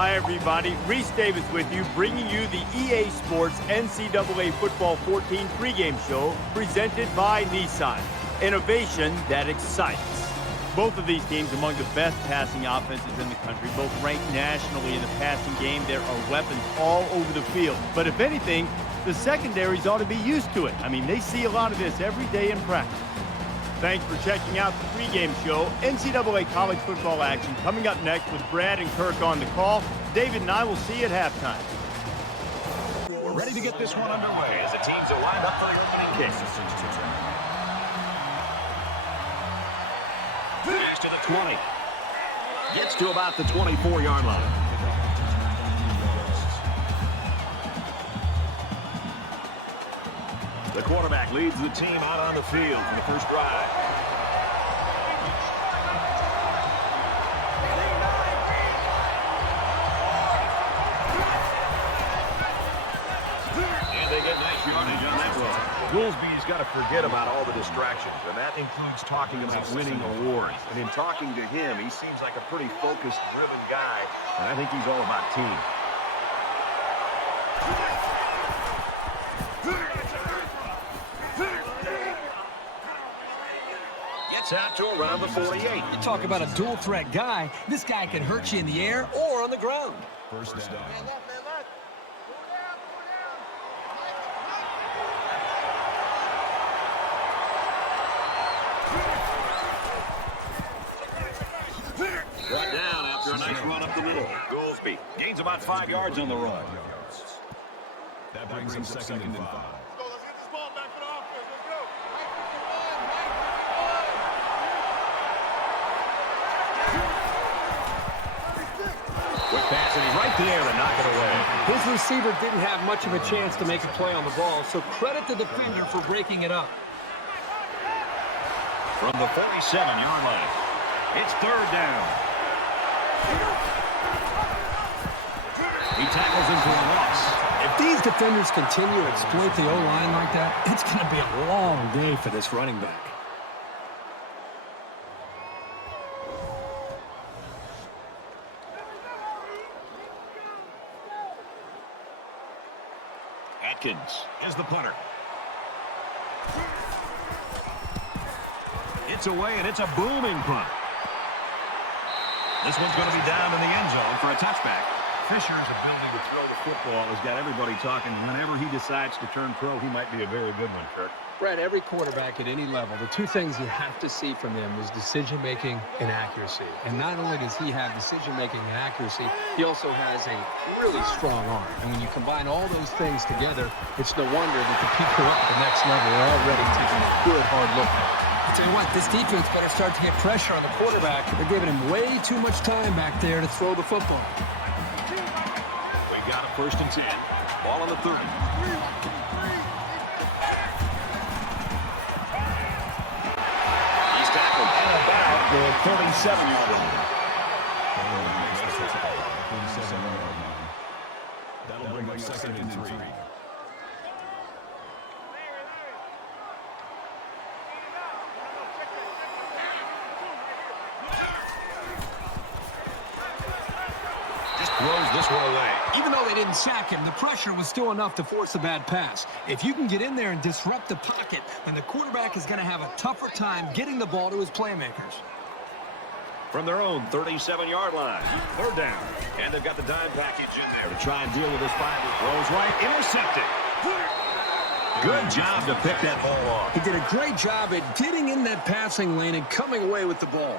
Hi, everybody. Reese Davis with you, bringing you the EA Sports NCAA Football 14 pregame show presented by Nissan. Innovation that excites. Both of these teams among the best passing offenses in the country, both ranked nationally in the passing game. There are weapons all over the field. But if anything, the secondaries ought to be used to it. I mean, they see a lot of this every day in practice. Thanks for checking out the pregame show. NCAA college football action coming up next with Brad and Kirk on the call. David and I will see you at halftime. We're ready to get this one underway as the teams are lined up for the opening kick. Pass to the 20. Gets to about the 24-yard line. The quarterback leads the team out on the field in the first drive. And they get nice yardage on that run. Goolsby's got to forget about all the distractions, and that includes talking about winning awards. And in talking to him, he seems like a pretty focused, driven guy, and I think he's all about team. Gets out to around the 48. You talk about a dual threat guy. This guy can hurt you in the air or on the ground. First down. Brought down after a nice run up the middle. Goolsby gains about 5 yards on the run. That brings him second and 5. Quick pass, and he's right there to knock it away. His receiver didn't have much of a chance to make a play on the ball, so credit the defender for breaking it up. From the 47-yard line, it's third down. He tackles him for a loss. If these defenders continue to exploit the O-line like that, it's going to be a long day for this running back. Atkins is the punter. It's away, and it's a booming punt. This one's going to be down in the end zone for a touchback. Fisher's ability to throw the football has got everybody talking. Whenever he decides to turn pro, he might be a very good one, Kirk. Brad, every quarterback at any level, the two things you have to see from them is decision-making and accuracy. And not only does he have decision-making and accuracy, he also has a really strong arm. And when you combine all those things together, it's no wonder that the people up at the next level are already taking a good, hard look at it. I'll tell you what, this defense better start to get pressure on the quarterback. They're giving him way too much time back there to throw the football. We got a 1st and 10. Ball on the 30. He's tackled and about the 37-yard line. That'll bring up second and 3. Throws this one away. Even though they didn't sack him, the pressure was still enough to force a bad pass. If you can get in there and disrupt the pocket, then the quarterback is going to have a tougher time getting the ball to his playmakers. From their own 37-yard line, third down. And they've got the dime package in there to try and deal with this five. Throws right, intercepted. Good job to pick that ball off. He did a great job at getting in that passing lane and coming away with the ball.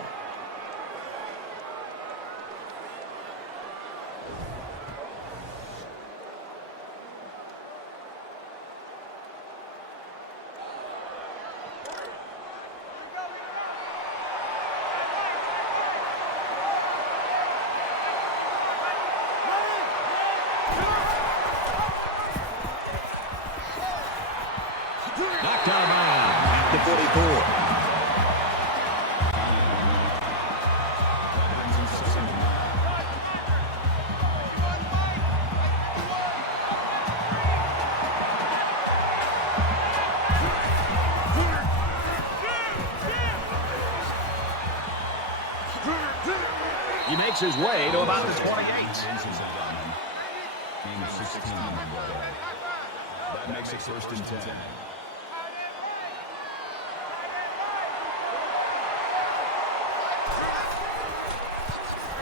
Knocked out of bounds at the 44. He makes his way to about the 28. Game of 16. That makes it 1st and 10.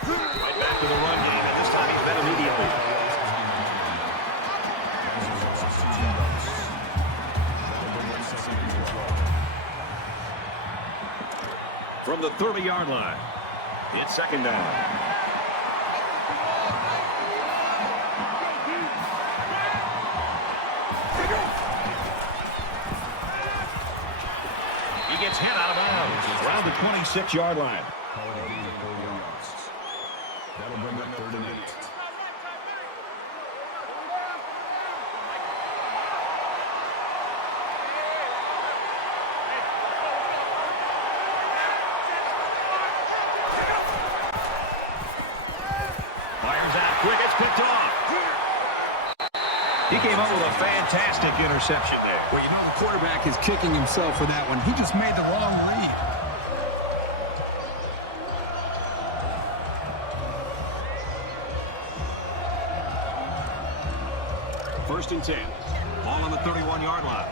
Right back to the run game, and this time he's met immediately. From the 30-yard line, it's 2nd down. He gets hit out of bounds around the 26-yard line. That'll bring up 3rd and 8. Fires out quick. It's picked off. He came up with a fantastic interception there. Well, you know the quarterback is kicking himself for that one. He just made the wrong read. 1st and 10. Ball on the 31-yard line.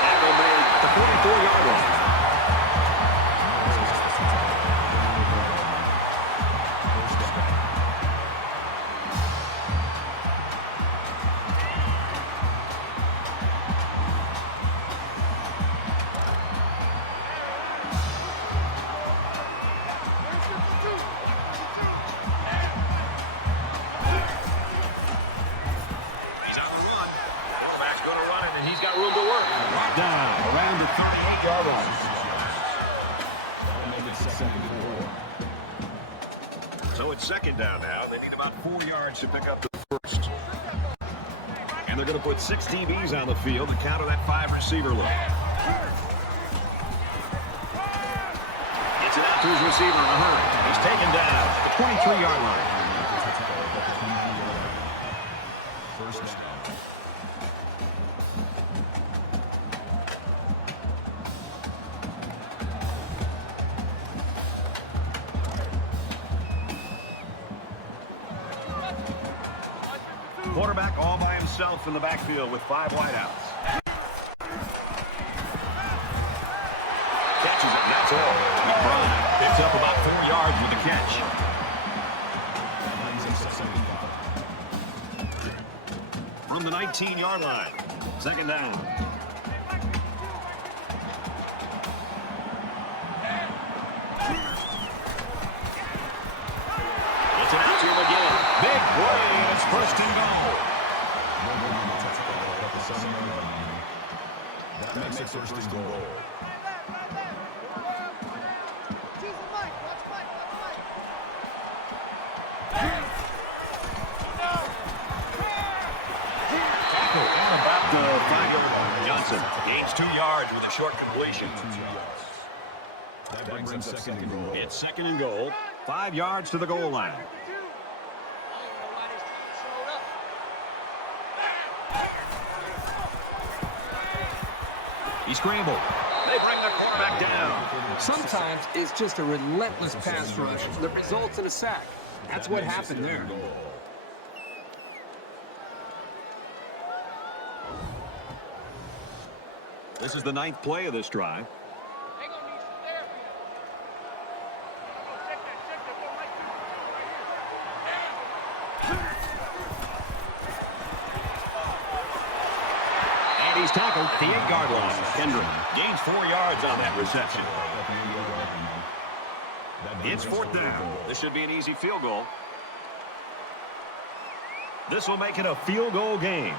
Tackle made at the 44-yard line. Around the 38-yard line. That'll make it 2nd and 4. So it's 2nd down now. They need about 4 yards to pick up the first. And they're going to put 6 DBs on the field to counter that 5-receiver look. Gets it out to his receiver in a hurry. He's taken down at the 23-yard line. 1st down. Quarterback all by himself in the backfield with 5 wideouts. Catches it, that's all. McBride picks up about 4 yards with the catch. From the 19-yard line, 2nd down. It's an out to him again. Big play, and it's 1st and goal. That makes it 1st and goal. About the 5-yard line. Johnson gains 2 yards with a short completion. That brings up 2nd and goal. It's 2nd and goal. 5 yards to the goal line. He scrambled. They bring the quarterback down. Sometimes it's just a relentless pass rush that results in a sack. That's what happened there. This is the 9th play of this drive. And he's tackled at the 8-yard line. Kendrick gains 4 yards on that reception. It's 4th down. This should be an easy field goal. This will make it a field goal game.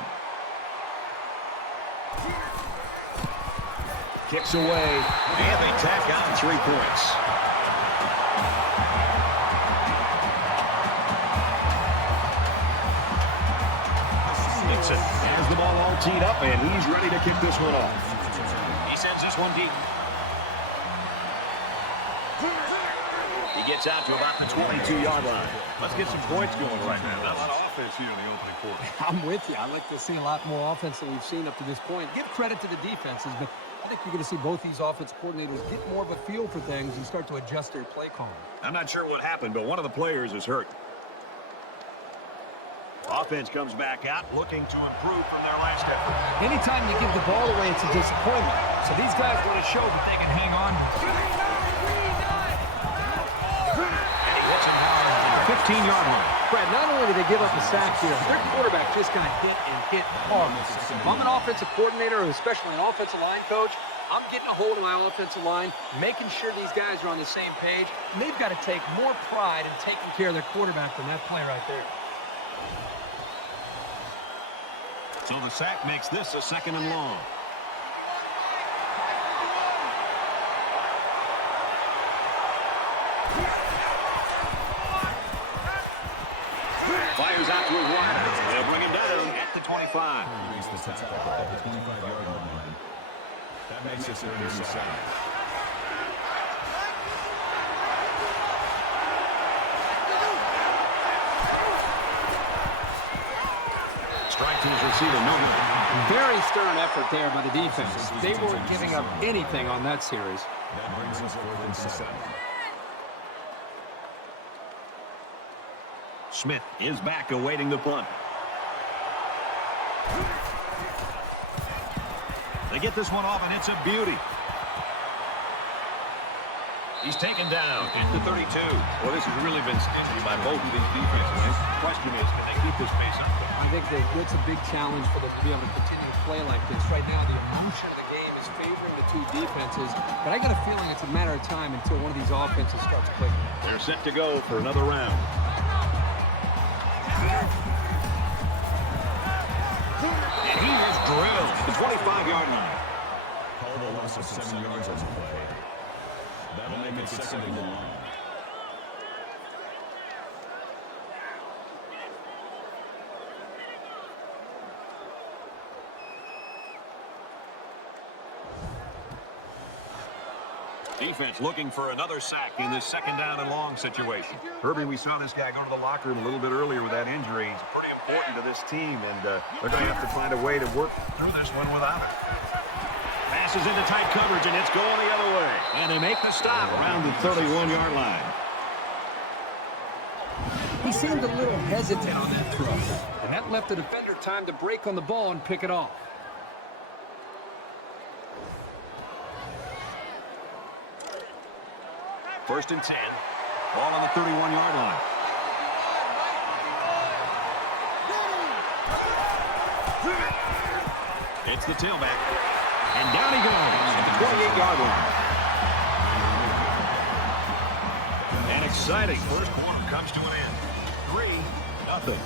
Kicks away, and they tack on 3 points. Nixon has the ball all teed up, and he's ready to kick this one off. He sends this one deep. He gets out to about the 22-yard line. Let's get some points going right now. Not a lot of offense here in the opening quarter. I'm with you. I like to see a lot more offense than we've seen up to this point. Give credit to the defenses, but I think you're going to see both these offense coordinators get more of a feel for things and start to adjust their play calling. I'm not sure what happened, but one of the players is hurt. Offense comes back out looking to improve from their last effort. Anytime you give the ball away, it's a disappointment. So these guys want to show that they can hang on. And he hits him down at the 15-yard line. Brad, not only did they give up a sack here, their quarterback just got hit and hit hard. If I'm an offensive coordinator, or especially an offensive line coach, I'm getting a hold of my offensive line, making sure these guys are on the same page, and they've got to take more pride in taking care of their quarterback than that play right there. So the sack makes this a 2nd and long. Fires out to a wide. They'll bring him down at the 25. He makes the tackle at the 25-yard line. That makes it 37. Strike to his receiver, no. Very stern effort there by the defense. They weren't giving up anything on that series. That brings us 4th and 7. Smith is back awaiting the punt. They get this one off, and it's a beauty. He's taken down at the 32. Well, this has really been stingy by both of these defenses. The question is, can they keep this pace up? I think that's a big challenge for them to be able to continue to play like this. Right now, the emotion of the game is favoring the two defenses, but I got a feeling it's a matter of time until one of these offenses starts clicking. They're set to go for another round. And he is drilled at the 25-yard line. Call the loss of 7 yards on the play. That'll make it 2nd and long. Defense looking for another sack in this 2nd down and long situation. Herbie, we saw this guy go to the locker room a little bit earlier with that injury. He's pretty important to this team, and they're going to have to find a way to work through this one without it. Passes into tight coverage, and it's going the other way. And they make the stop around the 31-yard line. He seemed a little hesitant on that throw, and that left the defender time to break on the ball and pick it off. First and 10. Ball on the 31-yard line. It's the tailback. And down he goes at the 28-yard line. An exciting first quarter comes to an end. 3-0.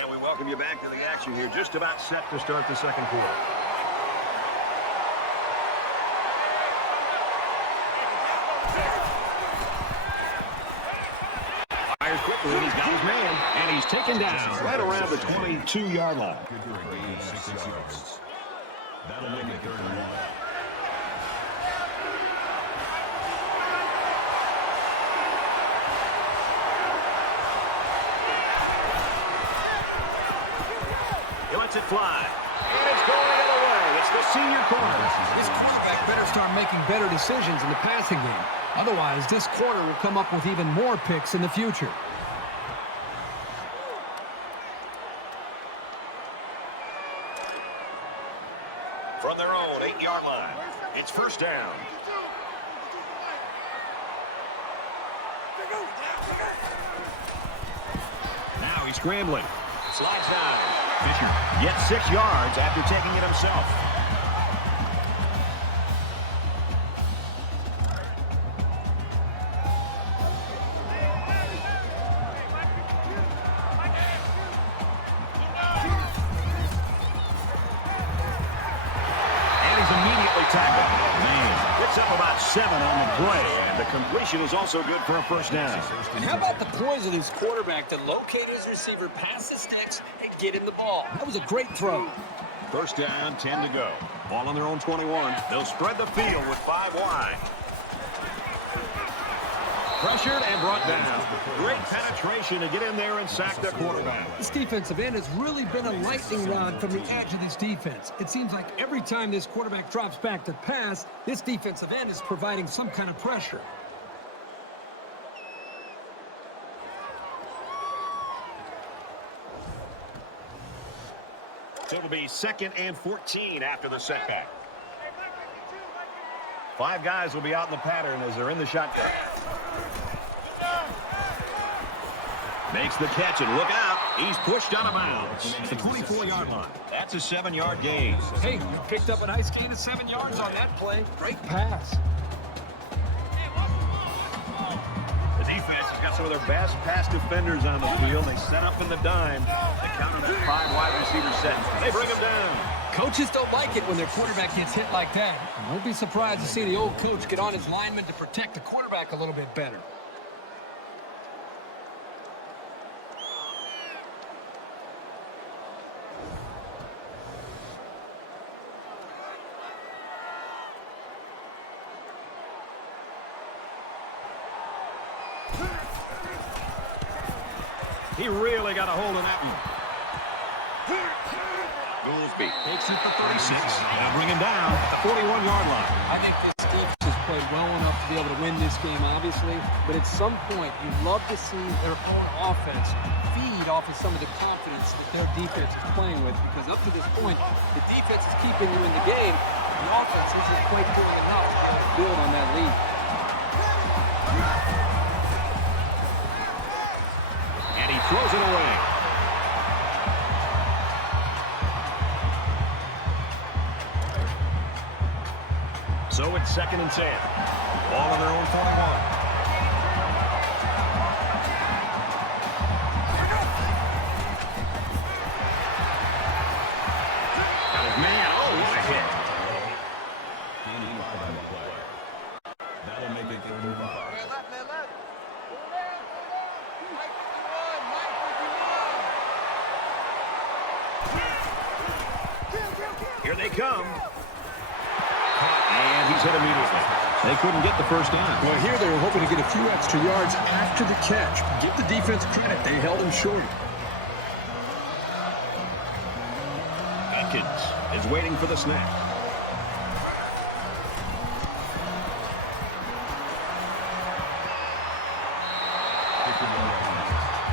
And we welcome you back to the action. We're just about set to start the 2nd quarter. He's got his man, and he's taken down right around the 22-yard line. Good for a gain of 6 yards. That'll make it 3rd and long. He lets it fly, and it's going the other way. It's the senior corner. This quarterback better start making better decisions in the passing game. Otherwise, this corner will come up with even more picks in the future. From their own 8-yard line, it's first down. Now he's scrambling. Slides down. Fisher gets 6 yards after taking it himself. Picks up about 7 on the play, and the completion is also good for a first down. And how about the poise of this quarterback to locate his receiver, pass the sticks, and get in the ball? That was a great throw. First down, 10 to go. Ball on their own 21. They'll spread the field with 5 wide. Pressured and brought down. Great penetration to get in there and sack the quarterback. This defensive end has really been a lightning rod from the edge of this defense. It seems like every time this quarterback drops back to pass, this defensive end is providing some kind of pressure. It'll be 2nd and 14 after the setback. 5 guys will be out in the pattern as they're in the shotgun. Makes the catch, and look out. He's pushed out of bounds. The 24-yard line. That's a 7-yard gain. Hey, you picked up a nice gain of 7 yards on that play. Great pass. The defense has got some of their best pass defenders on the field. They set up in the dime. They count them 5 wide receiver sets. They bring them down. Coaches don't like it when their quarterback gets hit like that. I won't be surprised to see the old coach get on his lineman to protect the quarterback a little bit better. He really got a hold of that one. Goolsby takes it for 36. They'll bring him down at the 41-yard line. I think this defense has played well enough to be able to win this game, obviously. But at some point, you'd love to see their own offense feed off of some of the confidence that their defense is playing with. Because up to this point, the defense is keeping you in the game. The offense isn't quite doing enough to build on that lead. And he throws it away. So it's 2nd and 10. Ball on their own 41. Got his man. Oh, what a hit. That'll make it 35. Here they come. And he's hit immediately. They couldn't get the first down. Well, here they were hoping to get a few extra yards after the catch. Give the defense credit. They held him short. Atkins is waiting for the snap.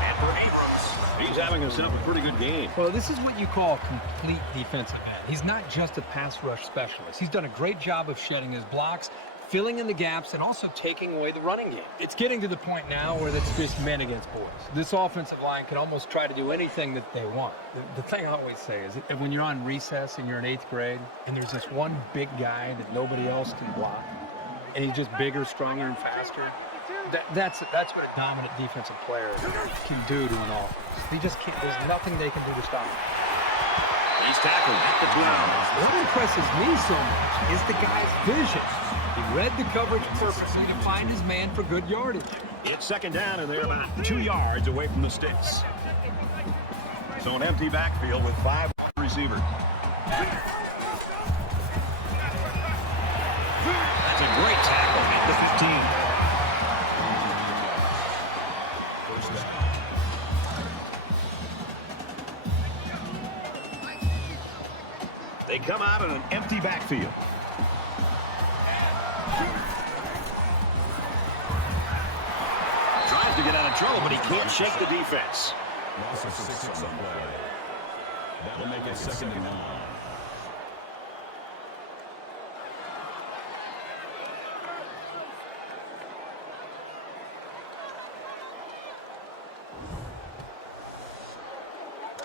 And for Abrams, he's having himself a pretty good game. Well, this is what you call complete defensive end. He's not just a pass rush specialist. He's done a great job of shedding his blocks, filling in the gaps, and also taking away the running game. It's getting to the point now where it's just men against boys. This offensive line can almost try to do anything that they want. The thing I always say is that when you're on recess and you're in 8th grade, and there's this one big guy that nobody else can block, and he's just bigger, stronger, and faster, that's what a dominant defensive player can do to an offense. They just can't. There's nothing they can do to stop him. He's tackled at the 12. What impresses me so much is the guy's vision. He read the coverage perfectly to find his man for good yardage. It's 2nd down, and they're about 2 yards away from the sticks. So an empty backfield with 5 receivers. That's a great tackle at the 15. They come out in an empty backfield. Tries to get out of trouble, but he can't shake the defense. Loss of 6 on play. That'll make it 2nd and 9.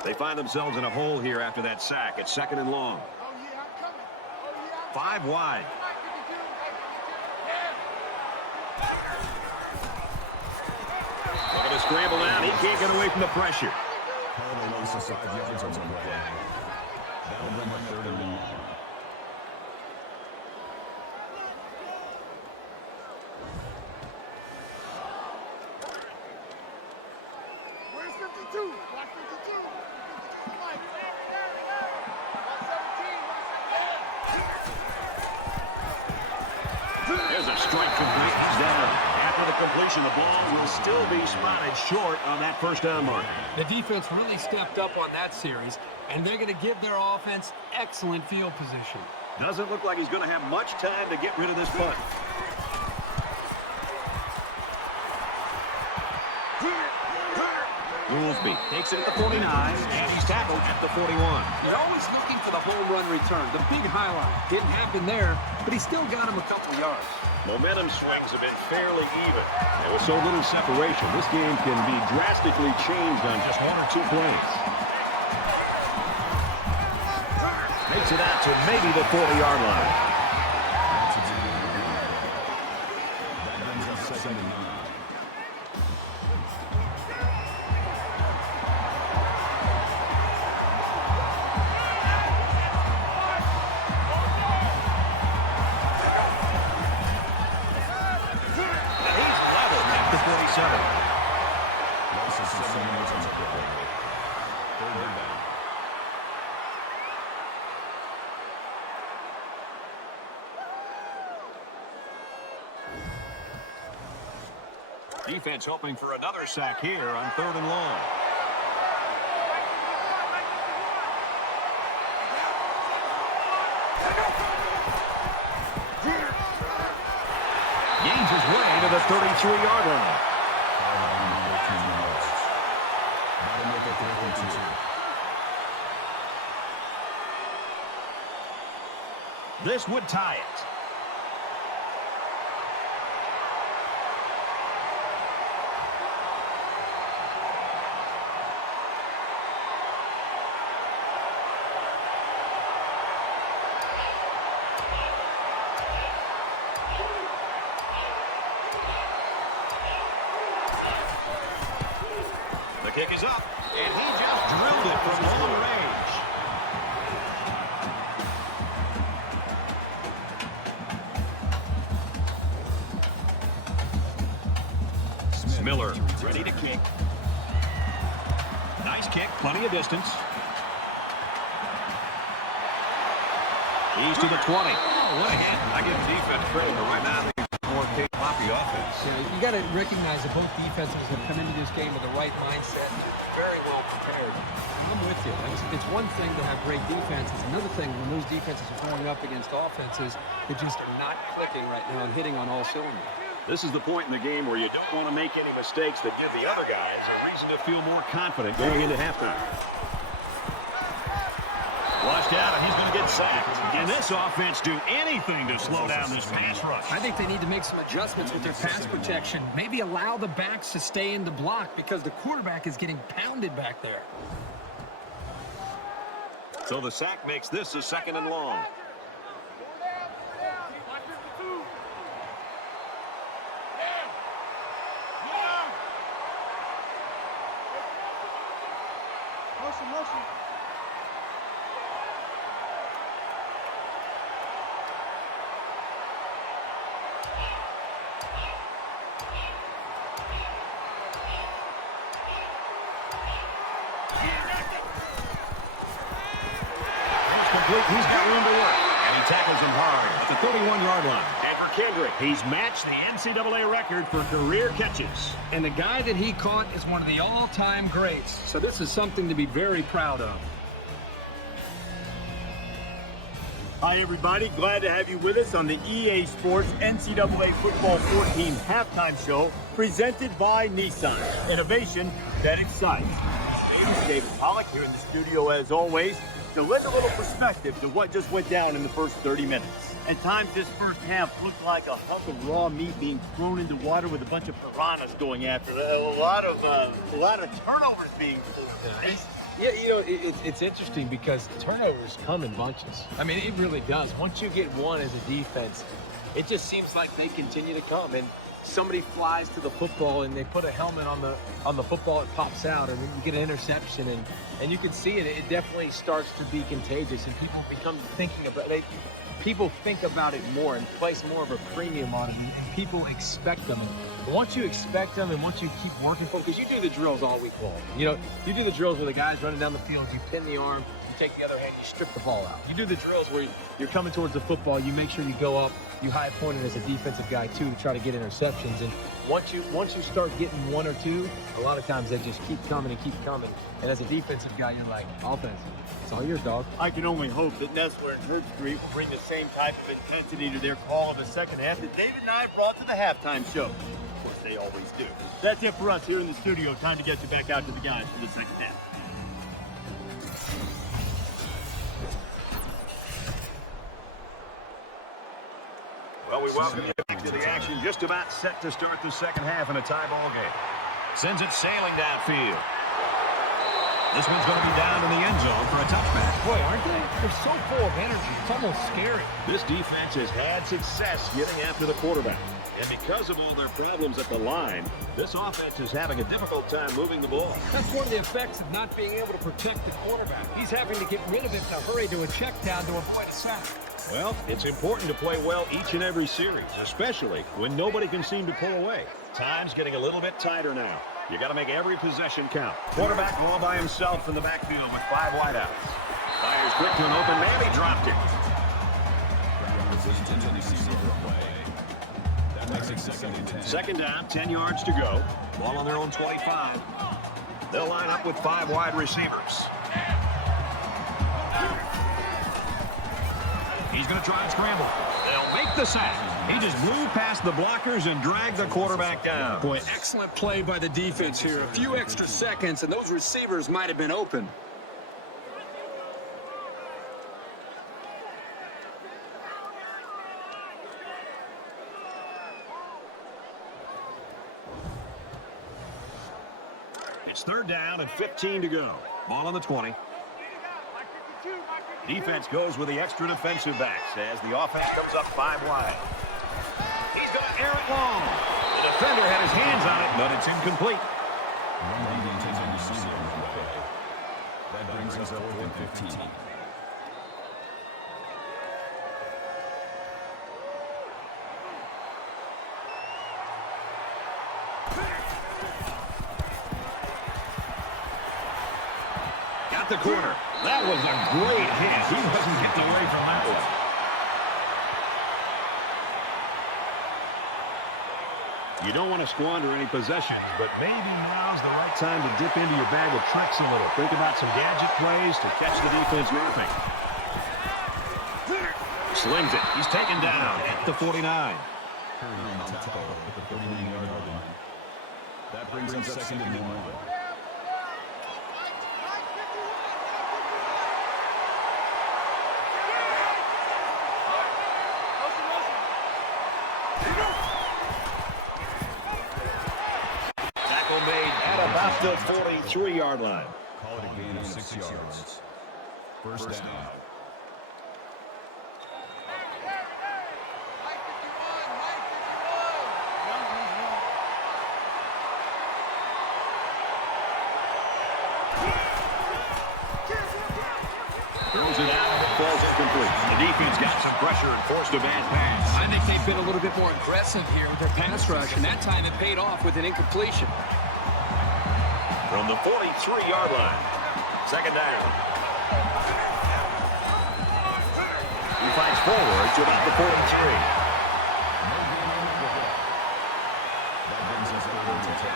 They find themselves in a hole here after that sack. It's 2nd and long. 5 wide. Looking to scramble down. He can't get away from the pressure. Part of a loss of 5 yards on the play. That'll bring up 3rd and long. There's a strike complete. He's down. After the completion, the ball will still be spotted short on that first down marker. The defense really stepped up on that series, and they're going to give their offense excellent field position. Doesn't look like he's going to have much time to get rid of this punt. Goolsby takes it at the 49, and he's tackled at the 41. You're always looking for the home run return, the big highlight. Didn't happen there, but he still got him a couple yards. Momentum swings have been fairly even. There was so little separation. This game can be drastically changed on just one or two plays. Makes it out to maybe the 40-yard line. That brings us second and 9. Loss of 7 yards on the play. Third down. Defense hoping for another sack here on 3rd and long. Gains his way to the 33-yard line. That'll make it 3rd and 2. This would tie it. The kick is up, and he just drilled it from long range. Miller ready to kick. Nice kick, plenty of distance. He's to the 20. Oh, what a hit. I give the defense credit, but right now they're more Poppy offense. Yeah, you got to recognize that both defenses have come into this game with the right mindset, very well prepared. I'm with you. It's one thing to have great defense. It's another thing when those defenses are going up against offenses that just are not clicking right now and hitting on all cylinders. This is the point in the game where you don't want to make any mistakes that give the other guys a reason to feel more confident going into halftime. Washed out, and he's going to get sacked. Can this offense do anything to slow down this pass rush? I think they need to make some adjustments with their pass protection. Maybe allow the backs to stay in the block because the quarterback is getting pounded back there. So the sack makes this a 2nd and long. Motion. He's got room to work, and he tackles him hard at the 31-yard line. And for Kendrick, he's matched the NCAA record for career catches. And the guy that he caught is one of the all-time greats. So this is something to be very proud of. Hi, everybody. Glad to have you with us on the EA Sports NCAA Football 14 halftime show presented by Nissan. Innovation that excites. It's David Pollack here in the studio as always to lend a little perspective to what just went down in the first 30 minutes. At times, this first half looked like a hunk of raw meat being thrown into water with a bunch of piranhas going after it. A lot of turnovers being forced. Yeah, you know, it's interesting because turnovers come in bunches. I mean, it really does. Once you get one as a defense, it just seems like they continue to come. And somebody flies to the football and they put a helmet on the football, it pops out, and then you get an interception, and you can see it. It definitely starts to be contagious, and people become thinking about it. People think about it more and place more of a premium on it, and people expect them. And once you expect them and once you keep working for them, because you do the drills all week long. You know, you do the drills where the guy's running down the field, you pin the arm, You take the other hand, you strip the ball out. You do the drills where you're coming towards the football, you make sure you go up, you high point it as a defensive guy too to try to get interceptions. And once you start getting one or two, a lot of times they just keep coming and keep coming. And as a defensive guy, you're like, offense, it's all yours, dog. I can only hope that Nessler and Herbstreit will bring the same type of intensity to their call of the second half that David and I brought to the halftime show. Of course, they always do. That's it for us here in the studio. Time to get you back out to the guys for the second half. Well, we welcome you to the action, just about set to start the second half in a tie ball game. Sends it sailing downfield. This one's going to be down in the end zone for a touchback. Boy, aren't they? They're so full of energy. It's almost scary. This defense has had success getting after the quarterback. And because of all their problems at the line, this offense is having a difficult time moving the ball. That's one of the effects of not being able to protect the quarterback. He's having to get rid of it in a hurry to a check down to avoid a sack. Well, it's important to play well each and every series, especially when nobody can seem to pull away. Time's getting a little bit tighter now. You got to make every possession count. Quarterback all by himself in the backfield with 5 wideouts. Fires quick to an open man. He dropped it. Second down, 10 yards to go. Ball on their own 25. They'll line up with 5 wide receivers. He's going to try and scramble. They'll make the sack. He just blew past the blockers and dragged the quarterback down. Boy, excellent play by the defense here. A few extra seconds, and those receivers might have been open. It's third down and 15 to go. Ball on the 20. Defense goes with the extra defensive backs as the offense comes up 5 wide. He's going to air it long. The defender had his hands on it, but it's incomplete. That brings us up with 15. Got the corner. That was a great hit. He wasn't getting away from that one. You don't want to squander any possessions, but maybe now's the right time to dip into your bag of tricks a little. Think about some gadget plays to catch the defense napping. Slings it. He's taken down at the 49. That brings up second and 1. About the 43-yard line. Call it a gain of 6 yards. First down. Throws it out, falls incomplete. The defense got some pressure and forced a bad pass. I think they've been a little bit more aggressive here with their pass rush, and that time it paid off with an incompletion. From the 43-yard line. Second down. He fights forward to about the 43. That brings us over to 10.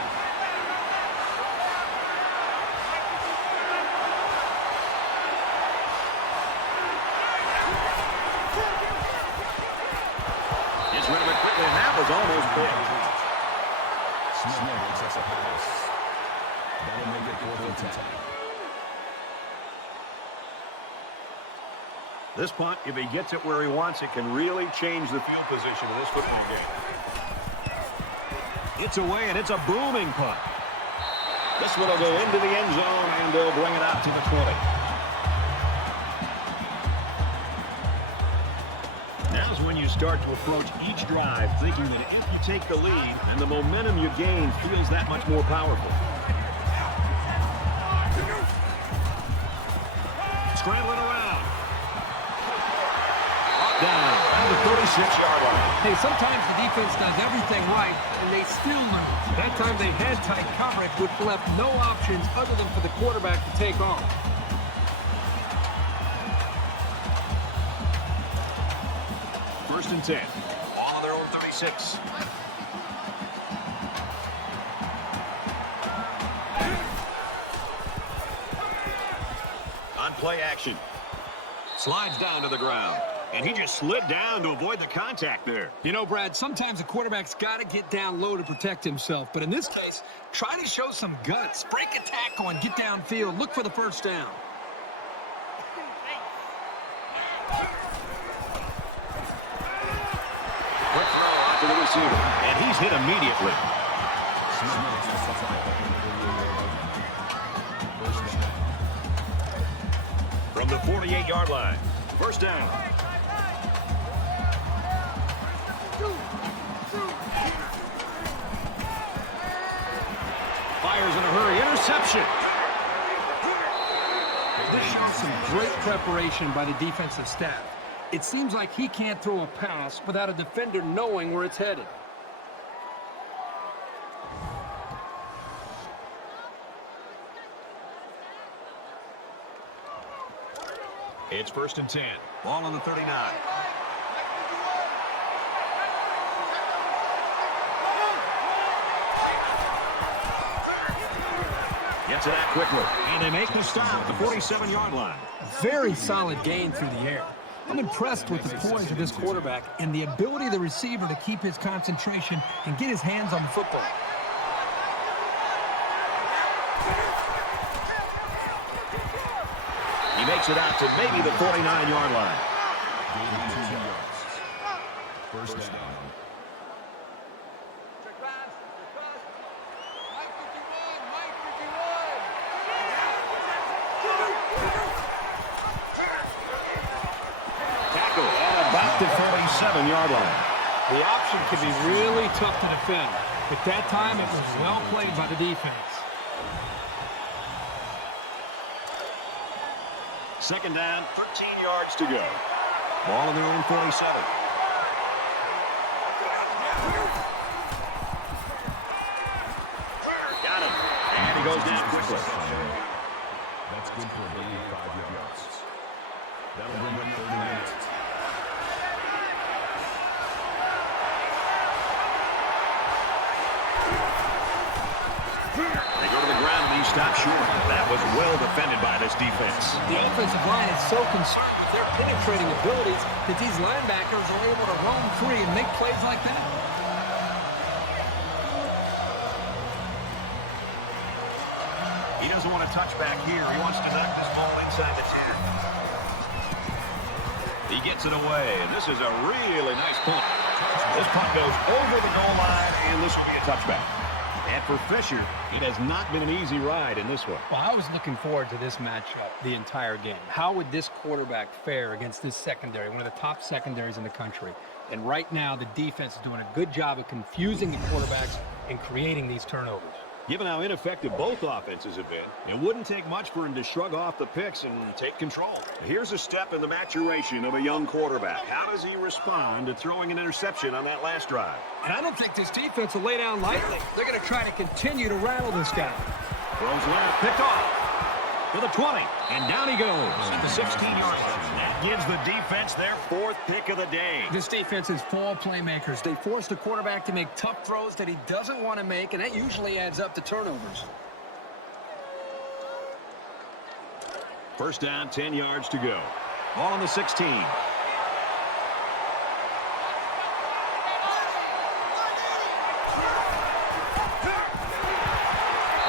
Gets rid of it quickly, and that was almost picked. Smith takes a pass. That'll make it 4th and 10. This punt, if he gets it where he wants, it can really change the field position of this football game. It's away, and it's a booming punt. This one will go into the end zone, and they'll bring it out to the 20. Now's when you start to approach each drive thinking that if you take the lead, and the momentum you gain feels that much more powerful. Scrambling around. Down at the 36-yard line. Hey, sometimes the defense does everything right, and they still lose. That time they had tight coverage, which left no options other than for the quarterback to take off. first and 10. Ball on their own 36. On play action. Slides down to the ground. And he just slid down to avoid the contact there. You know, Brad, sometimes a quarterback's got to get down low to protect himself. But in this case, try to show some guts. Break a tackle and get downfield. Look for the first down. Quick throw out to the receiver. And he's hit immediately. From the 48-yard line. First down. Fires in a hurry. Interception. This shows some great preparation by the defensive staff. It seems like he can't throw a pass without a defender knowing where it's headed. It's first and 10. Ball on the 39. Gets it out quickly. And they make the stop at the 47-yard line. Very solid gain through the air. I'm impressed with the poise of this quarterback and the ability of the receiver to keep his concentration and get his hands on the football. He makes it out to maybe the 49-yard line. First down. Tackle at about the 47-yard line. The option can be really tough to defend, but that time it was well played by the defense. Second down, 13 yards to go. Ball on their own 47. Got him. And he goes down quickly. That's good for a gain of 5 yards. That'll bring up 30 minutes. They go to the ground and he stops short. That was well defended by this defense. The offensive line is so concerned with their penetrating abilities that these linebackers are able to roam free and make plays like that. He doesn't want to touch back here. He wants to knock this ball inside the 10. He gets it away, and this is a really nice punt. This punt goes over the goal line, and this will be a touchback. And for Fisher, it has not been an easy ride in this one. Well, I was looking forward to this matchup the entire game. How would this quarterback fare against this secondary, one of the top secondaries in the country? And right now, the defense is doing a good job of confusing the quarterbacks and creating these turnovers. Given how ineffective both offenses have been, it wouldn't take much for him to shrug off the picks and take control. Here's a step in the maturation of a young quarterback. How does he respond to throwing an interception on that last drive? And I don't think this defense will lay down lightly. They're going to try to continue to rattle this guy. Throws left, picked off to the 20, and down he goes at the 16-yard line. That gives the defense their 4th pick of the day. This defense is full of playmakers. They force the quarterback to make tough throws that he doesn't want to make, and that usually adds up to turnovers. First down, 10 yards to go. Ball on the 16.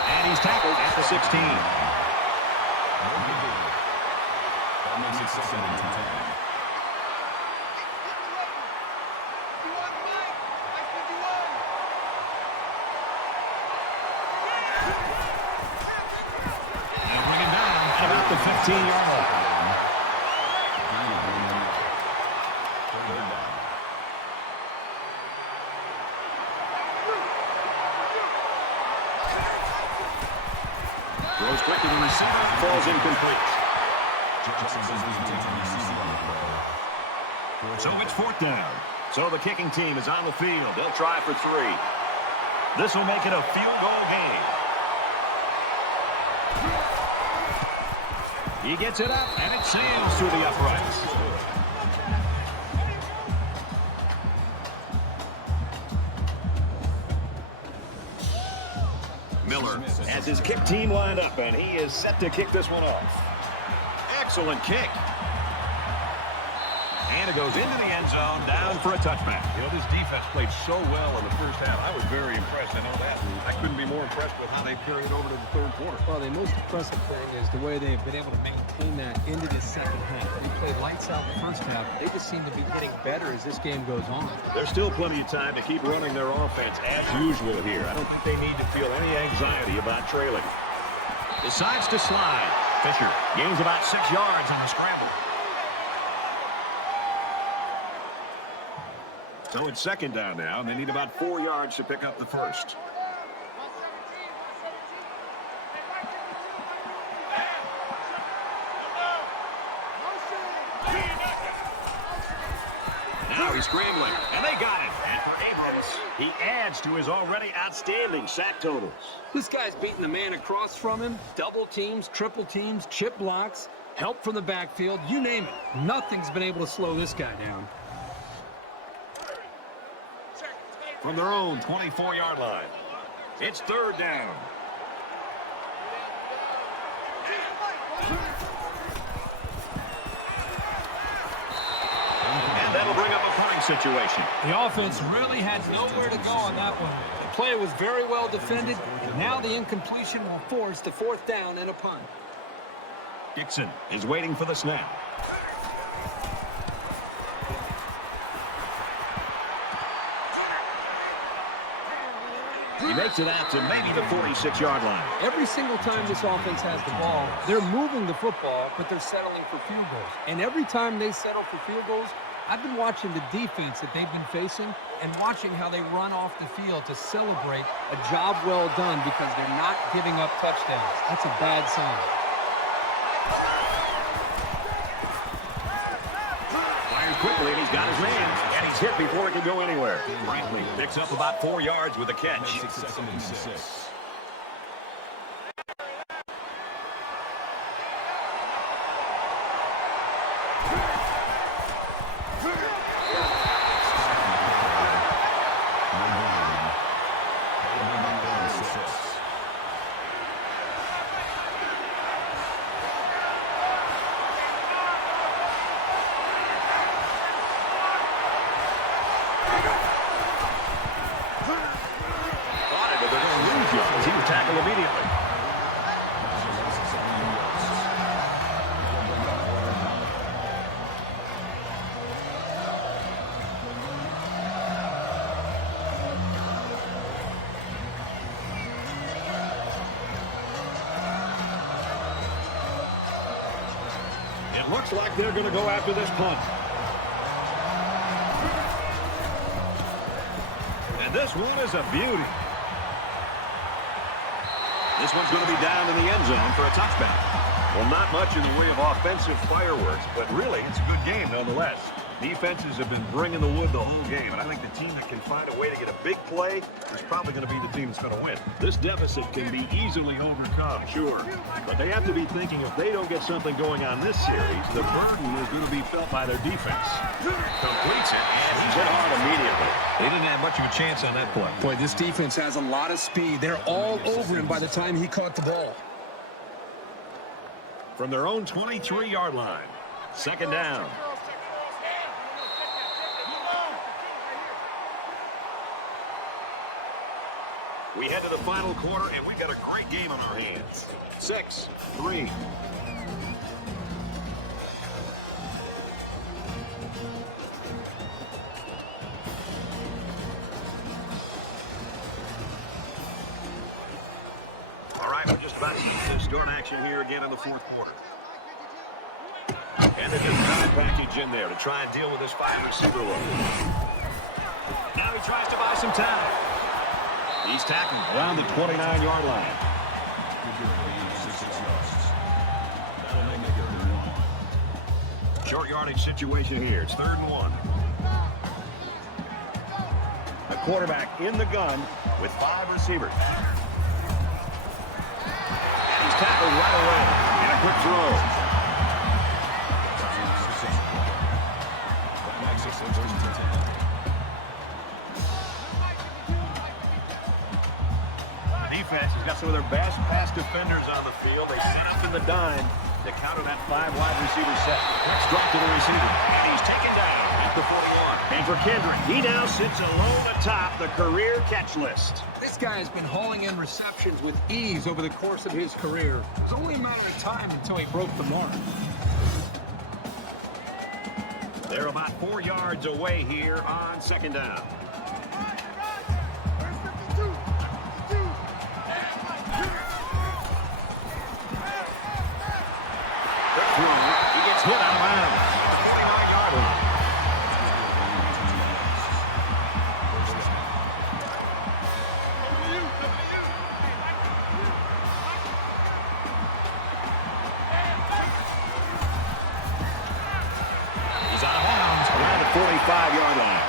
And he's tackled at the 16. That makes it second and 10. And bring him down at about the 15-yard line. Throws quick to the receiver, falls incomplete. So it's 4th down. So the kicking team is on the field. They'll try for 3. This will make it a field goal game. He gets it up, and it sails through the uprights. his kick team lined up, and he is set to kick this one off. Excellent kick. And it goes into the end zone, down for a touchback. You know, this defense played so well in the first half. I was very impressed. I know that. I couldn't be more impressed with how they carried over to the third quarter. Well, the most impressive thing is the way they've been able to maintain that into the second half. They played lights out in the first half. They just seem to be getting better as this game goes on. There's still plenty of time to keep running their offense as usual here. I don't think they need to feel any anxiety about trailing. Decides to slide. Fisher gains about 6 yards on the scramble. So it's second down now, and they need about 4 yards to pick up the first. Now he's scrambling, and they got it. And for Abrams, he adds to his already outstanding sack totals. This guy's beating the man across from him. Double teams, triple teams, chip blocks, help from the backfield, you name it. Nothing's been able to slow this guy down. From their own 24-yard line, it's third down. And that'll bring up a punting situation. The offense really had nowhere to go on that one. The play was very well defended, and now the incompletion will force the fourth down and a punt. Dixon is waiting for the snap. He makes it out to maybe the 46-yard line. Every single time this offense has the ball, they're moving the football, but they're settling for field goals. And every time they settle for field goals, I've been watching the defense that they've been facing and watching how they run off the field to celebrate a job well done because they're not giving up touchdowns. That's a bad sign. Fired quickly, and he's got his man, and he's hit before he can go anywhere. Brantley picks up about 4 yards with a catch. Second and 6. He was tackled immediately. It looks like they're going to go after this punt. And this one is a beauty. This one's going to be down in the end zone for a touchback. Well, not much in the way of offensive fireworks, but really, it's a good game nonetheless. Defenses have been bringing the wood the whole game, and I think the team that can find a way to get a big play is probably going to be the team that's going to win. This deficit can be easily overcome, sure, but they have to be thinking if they don't get something going on this series, the burden is going to be felt by their defense. Completes it, and he's hit hard immediately. They didn't have much of a chance on that play. Boy, this defense has a lot of speed. They're all over him by the time he caught the ball. From their own 23-yard line, second down. We head to the final quarter, and we've got a great game on our hands. 6-3. All right, we're just about to start action here again in the fourth quarter. And they just got a package in there to try and deal with this 5-receiver look. Now he tries to buy some time. He's tackled around the 29-yard line. Short yardage situation here. It's 3rd and 1. A quarterback in the gun with 5 receivers. And he's tackled right away. And a quick throw. defense has got some of their best pass defenders on the field. They set up in the dime to counter that 5-wide receiver set. Let's drop to the receiver. And he's taken down at the 41. And for Kendrick, he now sits alone atop the career catch list. This guy has been hauling in receptions with ease over the course of his career. It was only a matter of time until he broke the mark. They're about 4 yards away here on second down. He gets hit out of bounds. 49-yard line. He's out of bounds around the 45-yard line.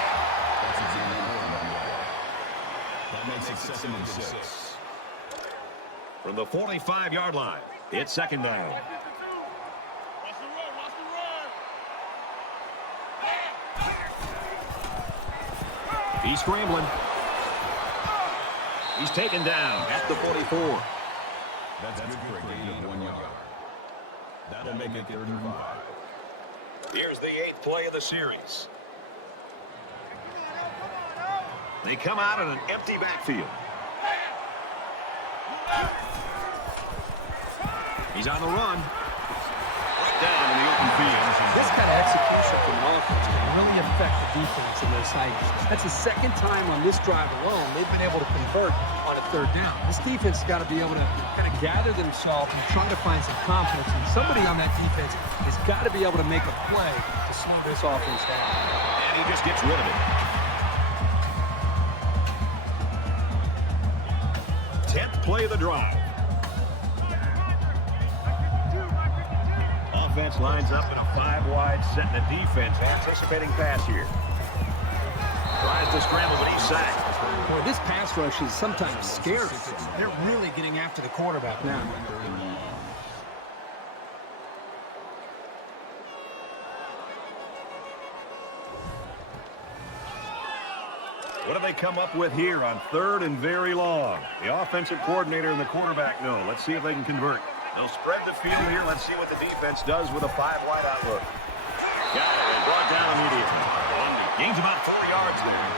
That makes it 2nd and 6. From the 45-yard line, it's second down. He's scrambling. He's taken down at the 44. That's good for a gain of 1 yard. That'll make it 3rd and 5. Here's the 8th play of the series. They come out in an empty backfield. He's on the run. Right down in the open field. This kind of execution from an offense can really affect the defense in those sites. That's the 2nd time on this drive alone they've been able to convert on a 3rd down. This defense has got to be able to kind of gather themselves and try to find some confidence. And somebody on that defense has got to be able to make a play to slow this offense down. And he just gets rid of it. 10th play of the drive. Offense lines up in a 5-wide set, and the defense anticipating pass here. Tries to scramble, but he's sacked. Boy, this pass rush is sometimes scary. They're really getting after the quarterback now. What do they come up with here on 3rd and very long? The offensive coordinator and the quarterback know. Let's see if they can convert. They'll spread the field here. Let's see what the defense does with a 5-wide outlook. Got it, and brought down immediately. Gains about 4 yards there.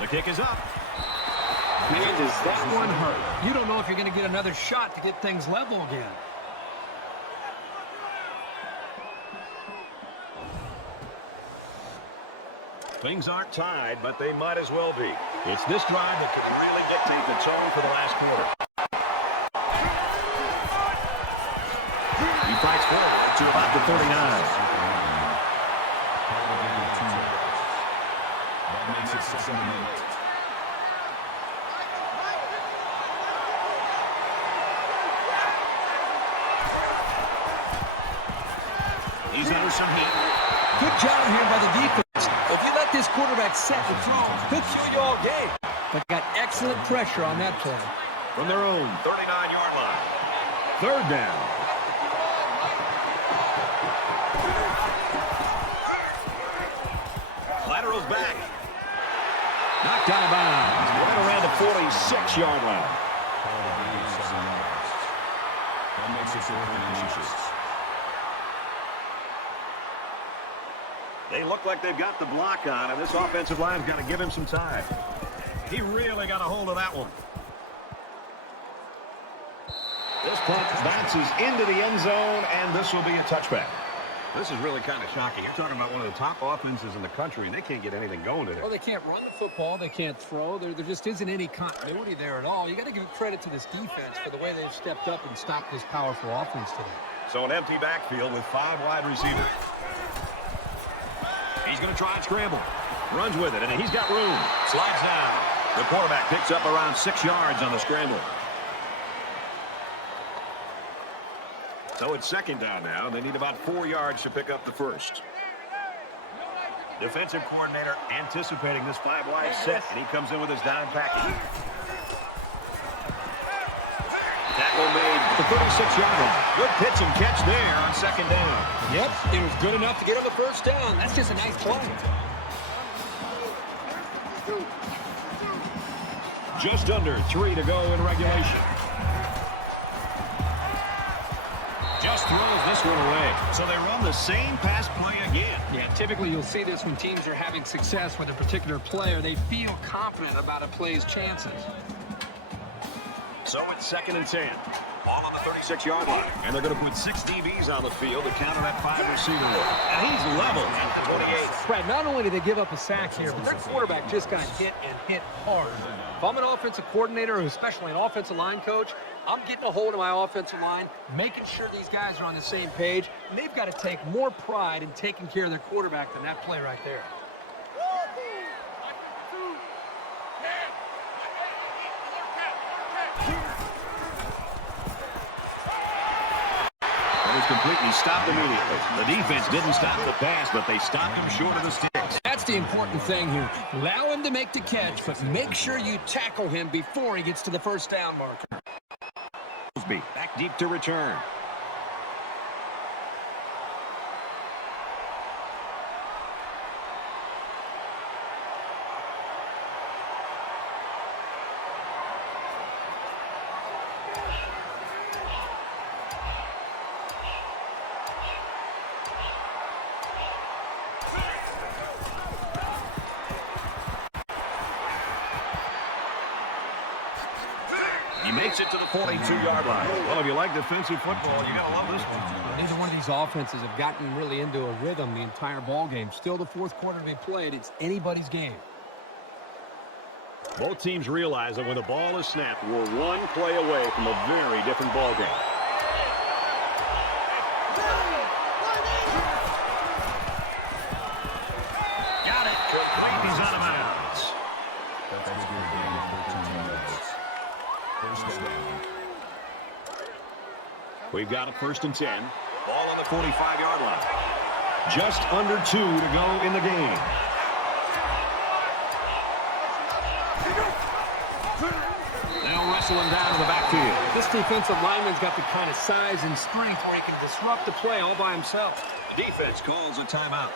The kick is up. Man, does that one hurt. You don't know if you're going to get another shot to get things level again. Things aren't tied, but they might as well be. It's this drive that could really dictate the tone for the last quarter. He fights forward to about the 39. That makes it 2nd and 8. He's under some heat. Good job here by the defense. If you let this quarterback set and throw, he'll throw you all game. But got excellent pressure on that play. From their own 39-yard line. 3rd down. Lateral's back. Knocked out of bounds. Right around the 46-yard line. That makes it 4th and 6. They look like they've got the block on, and this offensive line's got to give him some time. He really got a hold of that one. This punt bounces into the end zone, and this will be a touchback. This is really kind of shocking. You're talking about one of the top offenses in the country, and they can't get anything going today. Well, they can't run the football. They can't throw. There just isn't any continuity there at all. You got to give credit to this defense for the way they've stepped up and stopped this powerful offense today. So an empty backfield with 5 wide receivers. He's going to try and scramble. Runs with it, and he's got room. Slides down. The quarterback picks up around 6 yards on the scramble. So it's second down now. They need about 4 yards to pick up the first. Defensive coordinator anticipating this 5-wide set, and he comes in with his down package. Tackle made the 36-yard line. Good pitch and catch there on second down. Yep, it was good enough to get on the first down. That's just a nice play. Just under 3 to go in regulation. Just throws this one away. So they run the same pass play again. Yeah, typically you'll see this when teams are having success with a particular player. They feel confident about a play's chances. So it's 2nd and 10. Ball on the 36-yard line. And they're going to put 6 DBs on the field to counter that 5-receiver look. And he's level at the 28. Right, not only did they give up a sack here, but their quarterback just got hit and hit hard. If I'm an offensive coordinator, or especially an offensive line coach, I'm getting a hold of my offensive line, making sure these guys are on the same page, and they've got to take more pride in taking care of their quarterback than that play right there. That was completely stopped immediately. The defense didn't stop the pass, but they stopped him short of the sticks. That's the important thing here. Allow him to make the catch, but make sure you tackle him before he gets to the first down marker. Back deep to return. He makes it to the 42-yard line. Well, if you like defensive football, you got to love this one. Neither one of these offenses have gotten really into a rhythm the entire ball game. Still the fourth quarter to be played. It's anybody's game. Both teams realize that when the ball is snapped, we're one play away from a very different ball game. Got it. He's out of bounds. We've got a 1st and 10. Ball on the 45-yard line. Just under 2 to go in the game. They'll wrestle him down in the backfield. This defensive lineman's got the kind of size and strength where he can disrupt the play all by himself. The defense calls a timeout.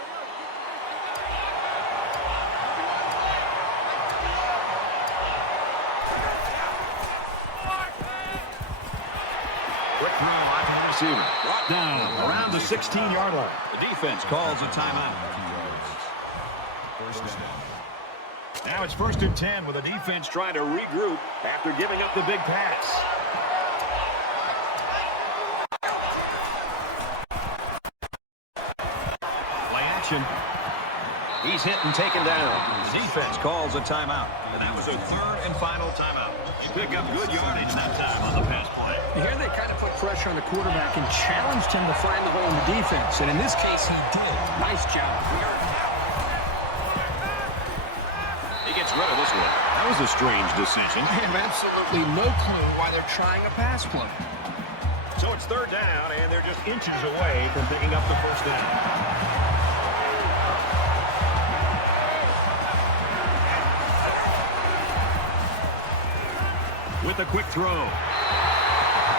Quick throw out to the receiver. Brought down around the 16-yard line. The defense calls a timeout. Now it's 1st and 10 with the defense trying to regroup after giving up the big pass. Play action. He's hit and taken down. The defense calls a timeout. And that was a 3rd and final timeout. You pick up good yardage that time on the pass play. Here they kind of put pressure on the quarterback and challenged him to find the hole in the defense. And in this case, he did. Nice job. He gets rid of this one. That was a strange decision. I have absolutely no clue why they're trying a pass play. So it's 3rd down, and they're just inches away from picking up the first down. With a quick throw.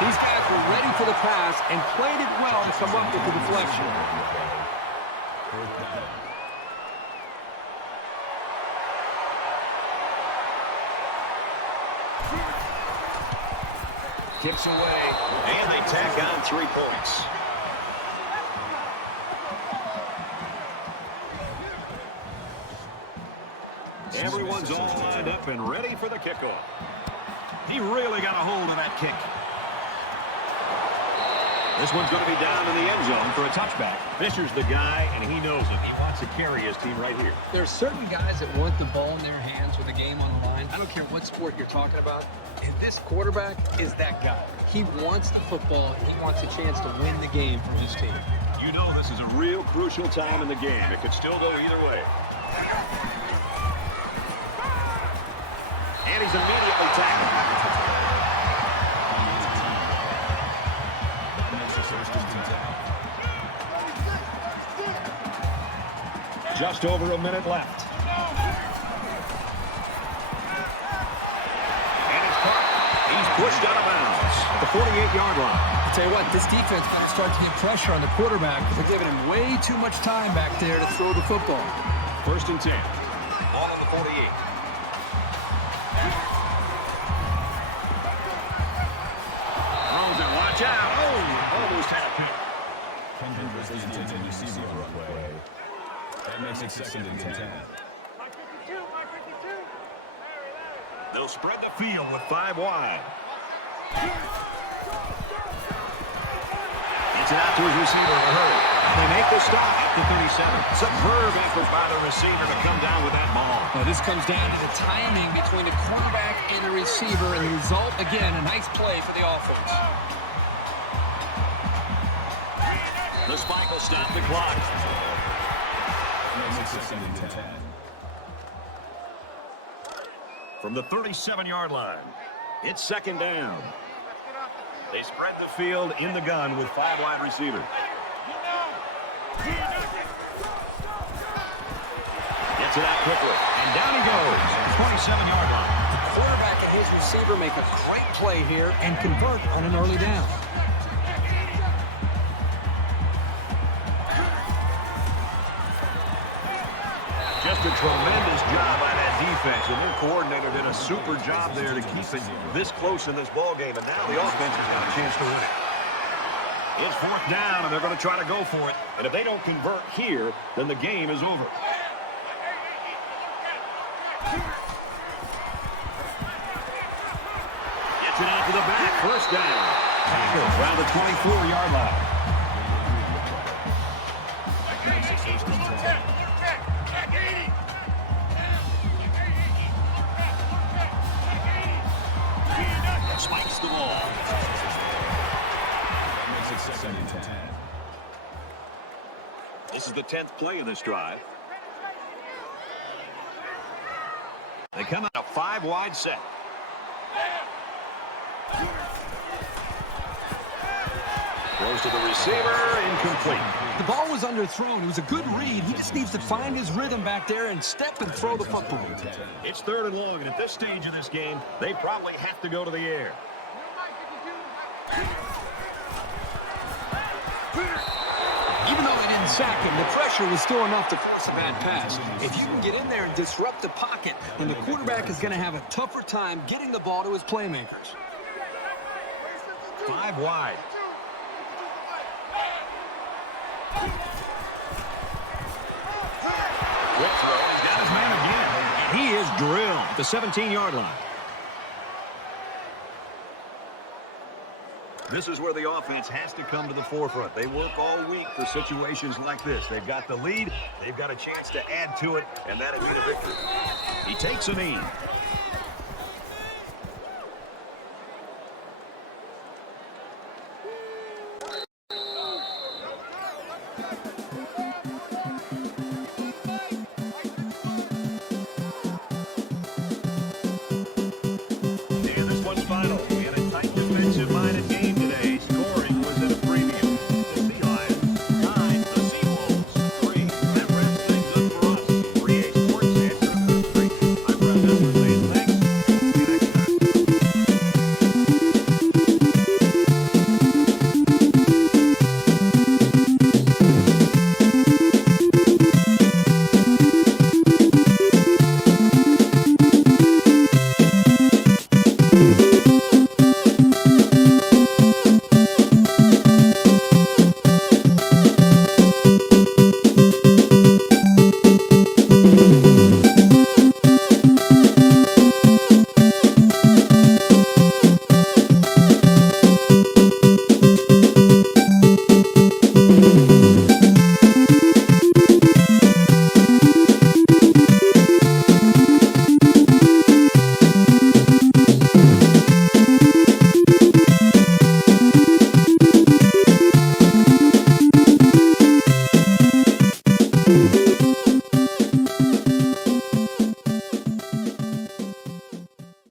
These guys were ready for the pass and played it well to come up with the deflection. Kicks away, and they tack on 3 points. Everyone's all lined up and ready for the kickoff. He really got a hold of that kick. This one's going to be down in the end zone for a touchback. Fisher's the guy, and he knows it. He wants to carry his team right here. There are certain guys that want the ball in their hands with a game on the line. I don't care what sport you're talking about. And this quarterback is that guy. He wants the football. He wants a chance to win the game for his team. You know this is a real crucial time in the game. It could still go either way. And he's immediately tackled. Just over a minute left. And it's caught. He's pushed out of bounds at the 48-yard line. I'll tell you what, this defense might start to get pressure on the quarterback because they're giving him way too much time back there to throw the football. 1st and 10. Ball on the 48. Throws it. Watch out. Oh, almost had a pick. That makes it 2nd and 10. They'll spread the field with 5 wide. Gets it out to his receiver in a hurry. They make the stop at the 37. Superb effort by the receiver to come down with that ball. Well, this comes down to the timing between the quarterback and the receiver, and the result, again, a nice play for the offense. The spike will stop the clock. From the 37-yard line, it's 2nd down. They spread the field in the gun with 5 wide receivers. Gets it out quickly, and down he goes. 27-yard line. The quarterback and his receiver make a great play here and convert on an early down. Just a tremendous job by that defense, and their coordinator did a super job there to keep it this close in this ball game, and now the offense has got a chance to win it. It's 4th down, and they're going to try to go for it, and if they don't convert here, then the game is over. Gets it out to the back, 1st down. Tackle around the 24-yard line. Spikes the ball. That makes it 2nd and 10. This is the 10th play of this drive. They come out a 5 wide set. Throws to the receiver, incomplete. The ball was underthrown. It was a good read. He just needs to find his rhythm back there and step and throw the football. It's 3rd and long, and at this stage of this game, they probably have to go to the air. Even though they didn't sack him, the pressure was still enough to force a bad pass. If you can get in there and disrupt the pocket, then the quarterback is going to have a tougher time getting the ball to his playmakers. 5 wide. Quick throw. He's got his man again. And he is drilled at the 17-yard line. This is where the offense has to come to the forefront. They work all week for situations like this. They've got the lead. They've got a chance to add to it, and that'll be the victory. He takes a knee.